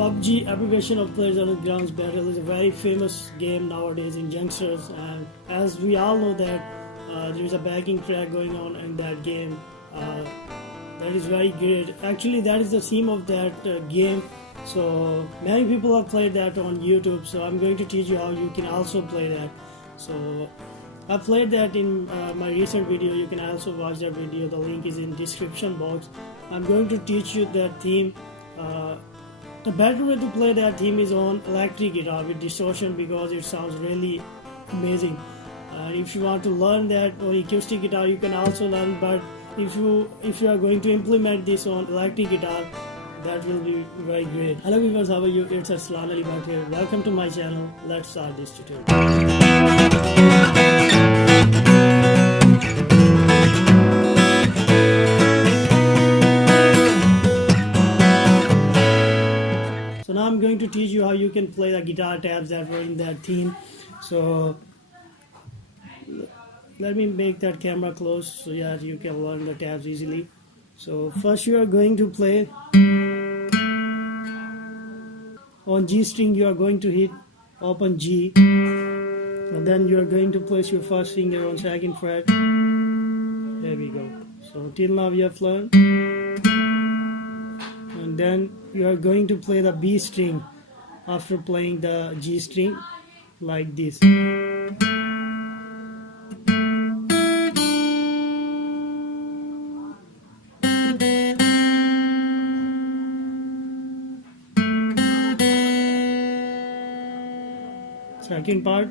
PUBG, abbreviation of PlayerUnknown's Battle, is a very famous game nowadays in youngsters, and as we all know that there is a backing track going on in that game. That is very great. Actually, that is the theme of that game. So many people have played that on YouTube. So I'm going to teach you how you can also play that. So I played that in my recent video. You can also watch that video. The link is in description box. I'm going to teach you that theme. The better way to play that theme is on electric guitar with distortion, because it sounds really amazing. If you want to learn that on acoustic guitar, you can also learn. But if you are going to implement this on electric guitar, that will be very great. Hello viewers, how are you? It's Arslan Ali Bhatt here. Welcome to my channel. Let's start this tutorial. So now I'm going to teach you how you can play the guitar tabs that were in that theme. So let me make that camera close so that you can learn the tabs easily. So first you are going to play on G string. You are going to hit open G, and then you are going to place your first finger on second fret. There we go. So till now we have learned. And then you are going to play the B string after playing the G string like this. Second part.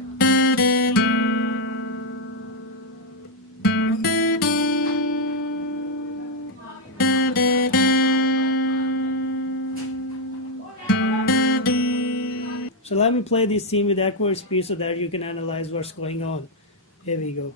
So let me play this theme with accurate speed so that you can analyze what's going on. Here we go.